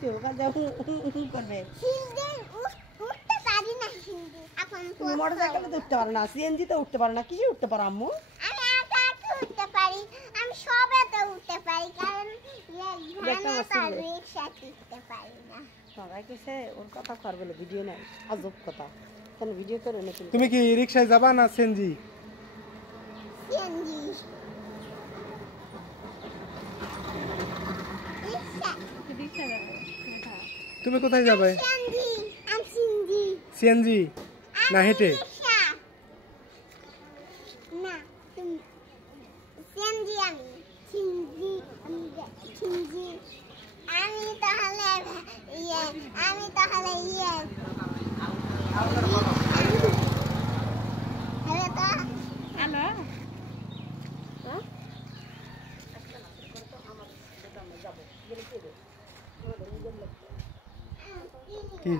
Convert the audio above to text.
দেখছি ওখানে যা করবে। তুমি মোটরসাইকেলে তো উঠতে পারো না, সিএনজি তে উঠতে পারো না, কি উঠতে পারো আম্মু? আমি একা উঠতে পারি, আমি সবেতে উঠতে পারি, কারণ রিক্সাতে উঠতে পারি না। সবাই কইছে ওর কথা কর বলে ভিডিও নাই, আজব কথা। কেন ভিডিও করে না? তুমি কি রিকশায় যাবা না সিএনজি? সিএনজি। তুমি কোথায় যাবে? সিএনজি। আমি সিএনজি। সিএনজি না হেঁটে? না, তুমি সিএনজি। আমি সিএনজি। সিএনজি। আমি তাহলে কি